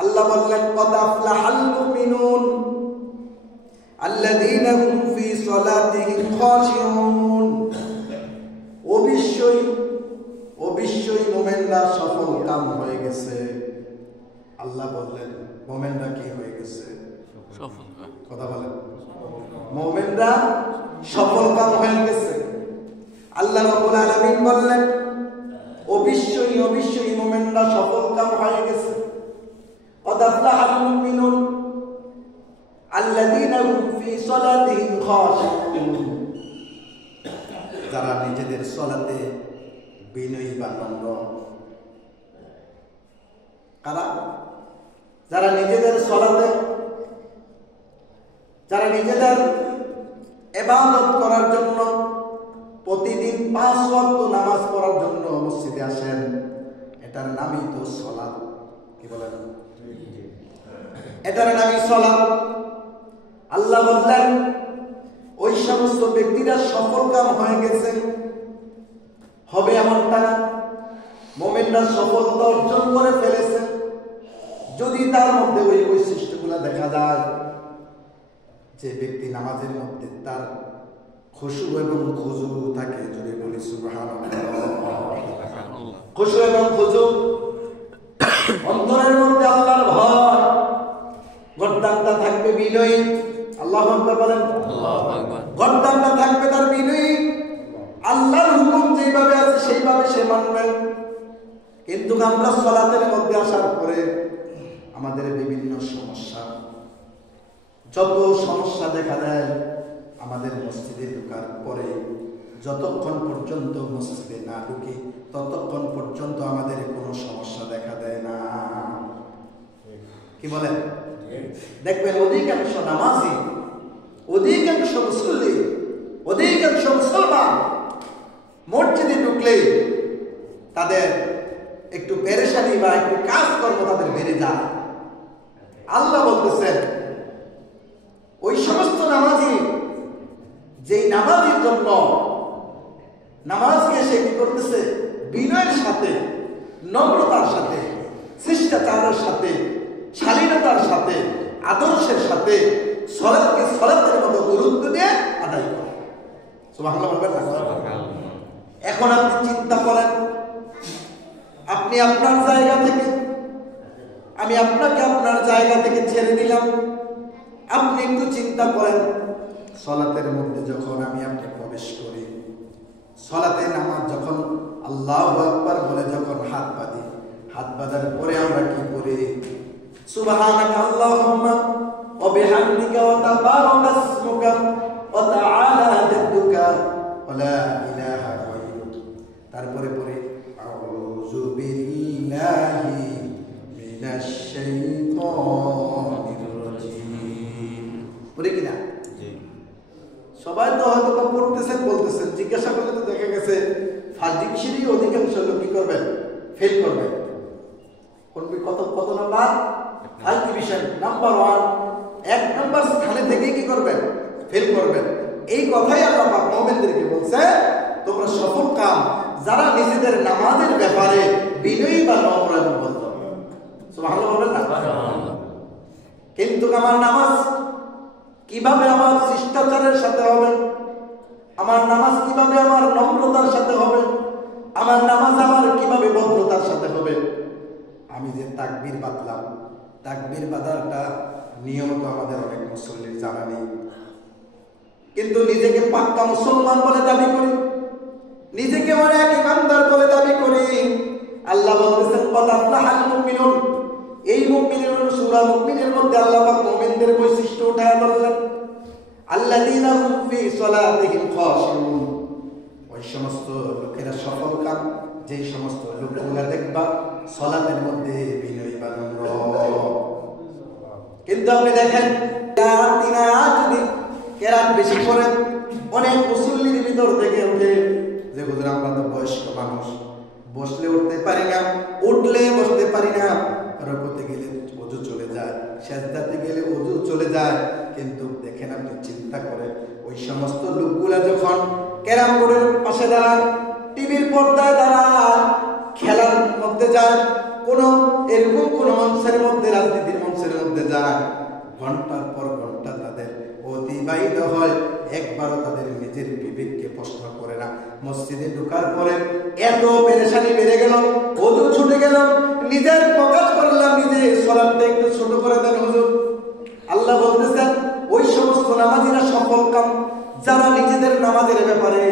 আল্লাহ বললেন কদ আফলাহাল মুমিনুন আল্লাযীনা হুম ফি সালাতিহিম খাশিউন। অবশ্যই মুমিনরা সফল কাম হয়ে গেছে। আল্লাহ বললেন মুমিনরা কি হয়ে গেছে? সফল। কথা বলেন, মুমিনরা সফল কাম হয়ে গেছে। আল্লাহ রাব্বুল আলামিন বললেন অবশ্যই মুমিনরা সফল কাম হয়ে গেছে। কদ আফলাহাল মুমিনুন আল্লাযীনা হুম ফি সালাতিহিম খাশিউন। যারা নিজেদের সালাতে বিনয়ী বা নম্র। কারা? যারা নিজেদের সালাতে, যারা নিজেদের ইবাদত করার জন্য প্রতিদিন 5 ওয়াক্ত নামাজ পড়ার জন্য মসজিদে আসেন, এটার নামই তো সালাত। কি বলেন? এটার নামই সালাত। আল্লাহ বললেন ওই সমস্ত ব্যক্তিরা সফল কাম হয়ে গেছে। হবে এমনটা না, মুমিনরা সফলতা অর্জন করে ফেলেছে যদি তার মধ্যে ওই বৈশিষ্ট্যগুলো দেখা যায়। যে ব্যক্তি নামাজের মধ্যে তার খুশু এবং খুজু থাকে, যদি বলি সুবহানাল্লাহ। খুশু এবং খুজু, অন্তরের মধ্যে আল্লাহর ভয়, গর্দানটা থাকবে বিনয়ী। আল্লাহু আকবার বলেন। আল্লাহু আকবার। গর্দানটা থাকবে তার বিনয়ী, আল্লাহর হুকুম যেভাবে আছে সেইভাবে সে মানবে। কিন্তু আমরা সালাতের মধ্যে আসার পরে আমাদের বিভিন্ন সমস্যা, যত সমস্যা দেখা দেয় আমাদের মসজিদে ঢোকার পরে, যতক্ষণ পর্যন্ত মসজিদে না ঢুকি ততক্ষণ পর্যন্ত আমাদের কোনো সমস্যা দেখা দেয় না। কি বলেন? দেখবেন অধিকাংশ নামাজি, অধিকাংশ মুসল্লি, অধিকাংশ মুসলমান মসজিদে ঢুকলে তাদের একটু পেরেশানি বা একটু কাজকর্ম তাদের বেড়ে যায়। আল্লাহ বলতেছেন ওই সমস্ত নামাজি, যেই নামাজির জন্য নামাজকে সে কি করতেছে? বিনয়ের সাথে, নম্রতার সাথে, শিষ্টাচারের সাথে, শালীনতার সাথে, আদর্শের সাথে সালাতকে সালাতের মতো গুরুত্ব দিয়ে আদায় করে। সুবহানাল্লাহ বলবেন না? এখন আপনি চিন্তা করেন, আপনি আপনার জায়গা থেকে, আমি আপনাকে আপনার জায়গা থেকে ছেড়ে দিলাম। আপনি একটু চিন্তা করেন, সালাতের মধ্যে যখন আমি আপনি প্রবেশ করি, সালাতে নামাজ যখন আল্লাহু আকবার বলে যখন হাত বাঁধি, হাত বাঁধার পরে আমরা কি করি? সুবহানাকা আল্লাহুম্মা ওয়া বিহামদিকা ওয়া তাবারাকা ইসমুকা ওয়া তাআলা জাদ্দুকা ওয়া লা ইলাহা গায়রুক। তারপরে পরে আউযু বিল্লাহি মিনাশ শাইতানির রাজীম। পড়ে কিনা? সবাই তো হয়তো পড়তেছেন, বলতেছেন, জিজ্ঞাসা করলে তো দেখা গেছে ফার্স্ট ডিভিশনই অধিকাংশ লোক কি করবেন? ফেল করবেন। কত number? First division, number 1, 1 number স্থানে থেকে কি করবেন? ফেল করবেন। এই কথাই আল্লাহ পাক মুমিনদেরকে বলছে, তোমরা সফল কাম যারা নিজেদের নামাজের ব্যাপারে বিনয়ী বা নম্র এবং ভদ্র। সুবহানাল্লাহ বলবেন না? কিন্তু আমার নামাজ কিভাবে আমার শিষ্টাচারের সাথে হবে? আমার নামাজ কিভাবে আমার নম্রতার সাথে হবে? আমার নামাজ আমার কিভাবে ভদ্রতার সাথে হবে? আমি যে তাকবীর বাঁধলাম, তাকবীর বাঁধারটা নিয়ম তো আমাদের অনেক মুসল্লির জানা নেই, কিন্তু নিজেকে পাক্কা মুসলমান বলে দাবি করি, নিজেকে অনেক ইমানদার বলে দাবি করি। আল্লাহ বলতেছেন কদ আফলাহাল মুমিনুন। এই মুমিনুন সূরা মুমিনের মধ্যে আল্লাহ পাক মুমিনদের বৈশিষ্ট্য উঠায় বললেন আল্লাযীনা হুম ফি সালাতিহিম খাশিউন। ওই সমস্ত লোকেরা সফল কাম, যেই সমস্ত লোকগুলা দেখবা সালাতের মধ্যে বিনয়ী বা নম্র। কিন্তু আপনি দেখেন যদি কেরাত বেশি করেন, অনেক মুসল্লির ভিতর থেকে উঠে যে হুজুর আমরা তো বয়স্ক মানুষ, বসলে উঠতে পারি না, উঠলে বসতে পারি না, রুকুতে গেলে ওযু চলে যায়, সিজদাতে গেলে ওযু চলে যায়। কিন্তু দেখেন আপনি চিন্তা করেন, ওই সমস্ত লোকগুলা যখন ক্যারাম বোর্ডের পাশে দাঁড়ায়, টিভির পর্দায় দাঁড়ায়, খেলার মধ্যে যায়, কোন এরকম কোন মঞ্চের মধ্যে রাজনীতি ব্যাপারে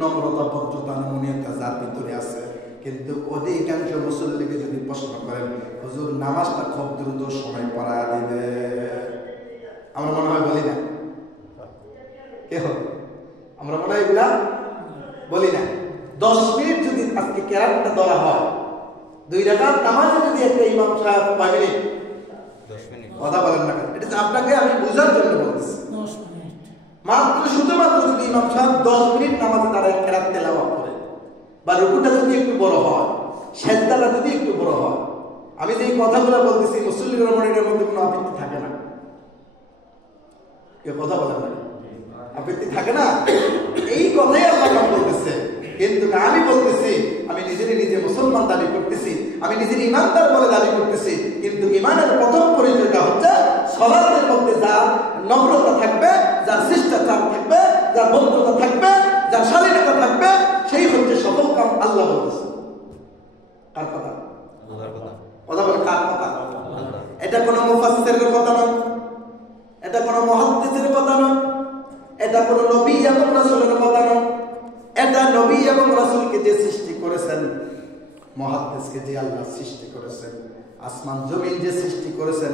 নম্রতা, ভদ্রতা, নমনীয়তা যার ভিতরে আছে। কিন্তু অধিকাংশ মুসল্লিকে যদি প্রশ্ন করেন, হুজুর নামাজটা খুব দ্রুত সময় পড়া দিবে, আমরা মনে হয় বলি না। কেহ আমরা মনে হয় এগুলা বলি না। 10 মিনিট যদি আজকে কেরাতটা ধরা হয়, 2 রাকাত নামাজে যদি একটা ইমাম সাহেব 5 মিনিট 10 মিনিট কথা বলেন না, এটা আপনাকে আমি বোঝার জন্য বলতেছি। 10 মিনিট মাত্র, শুধুমাত্র যদি ইমাম সাহেব 10 মিনিট নামাজে দাঁড়ায় কেরাত তেলাওয়াত করে, বা রুকুটা যদি একটু বড় হয়, সেজদাটা যদি একটু বড় হয়, আমি যে কথাগুলো বলতেছি মুসল্লিদের মনের মধ্যে কোনো আপত্তি থাকে না। কেউ কথা বলেন না, আপত্তি থাকে না, এই কথাই আল্লাহ বলতেছে। কিন্তু আমি বলতেছি, আমি নিজে মুসলমান দাবি করতেছি, আমি নিজের ইমানদার বলে দাবি করতেছি, কিন্তু ইমানের প্রথম পরিচয়টা হচ্ছে সালাতের মধ্যে যার নম্রতা থাকবে, যার শিষ্টাচার থাকবে, যার ভদ্রতা থাকবে, যার শালীনতা থাকবে, সেই হচ্ছে সফল কাম। আল্লাহ বলতেছে। কার কথা? আল্লাহর কথা। কথা বলে কার কথা? এটা কোনো মুফাসসিরের কথা না, এটা কোনো মুহাদ্দিসের কথা না, এটা কোনো নবী এবং রাসূলের কথা না। এটা নবী এবং রাসূলকে যে সৃষ্টি করেছেন, মুহাদ্দিসকে যে আল্লাহ সৃষ্টি করেছেন, আসমান জমিন যে সৃষ্টি করেছেন,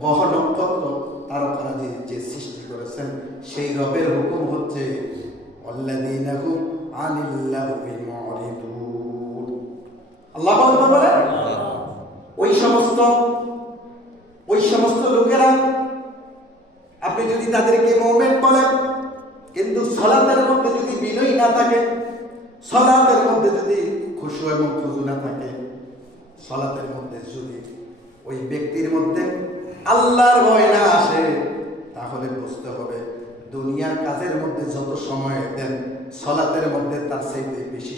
গ্রহ নক্ষত্র তারকারাজি যে সৃষ্টি করেছেন, সেই রবের হুকুম হচ্ছে আল্লাযীনা হুম আনিল লাগবি মুরিদুন। আল্লাহু আকবার বলে। ওই সমস্ত লোকেরা, আপনি যদি তাদেরকে মুমিন বলেন, কিন্তু সালাতের মধ্যে যদি বিনয় না থাকে, সালাতের মধ্যে যদি খুশু এবং খুজু না থাকে, সালাতের মধ্যে যদি ওই ব্যক্তির মধ্যে আল্লাহর ভয় না আসে, তাহলে বুঝতে হবে দুনিয়ার কাজের মধ্যে যত সময় দেন, সালাতের মধ্যে তার চাইতে বেশি